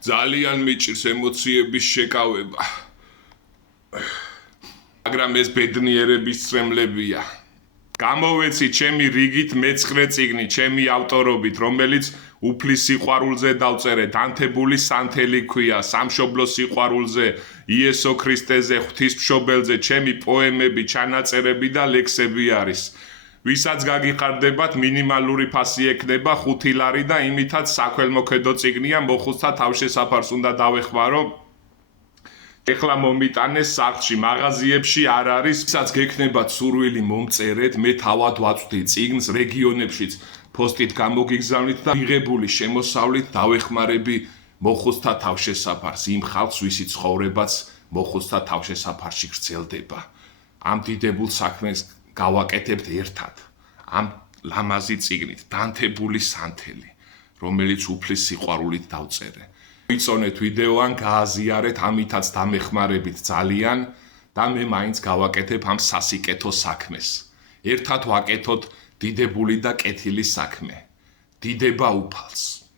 ძალიან მიჭირს ემოციების შეკავება. მაგრამ ეს ბედნიერების ცრემლებია. გამოვეცი ჩემი რიგით მე-9 წიგნი, ჩემი ავტორობით, რომელიც უფლის სიყვარულზე დავწერე, დანთებული სანთელი ქვია, სამშობლო სიყვარულზე, იესო ქრისტეზე, ღვთისმშობელზე, ჩემი პოემები, ჩანაწერები და ლექსები არის. ვისაც გაგიხარდებათ, მინიმალური ფასი ექნება 5 ლარი და იმითაც საქველმოქმედო წიგნია, მოხუცთა თავშესაფარს უნდა დავეხმარო. ეხლა მომიტანეს სახლში, მაღაზიებში არ არის, ვისაც გექნებათ სურვილი მომწერეთ, მე თავად ვაწვდი წიგნს რეგიონებშიც, ფოსტით გამოგიგზავნით და მიღებული შემოსავლით დავეხმარები მოხუცთა თავშესაფარს, იმ ხალხს, ვისი ცხოვრებაც მოხუცთა თავშესაფარში გრძელდება. ამ დიდებულ საქმეს გავაკეთებთ ერთად, ამ ლამაზი წიგნით, დანთებული სანთელი, რომელიც უფლის სიყვარულით დავწერე. ვიწონეთ ვიდეო ან გააზიარეთ, ამითაც დამეხმარებით ძალიან და მე მაინც გავაკეთებ ამ სასიკეთო საქმეს. ერთად ვაკეთოთ დიდებული და კეთილი საქმე. დიდება უფალს.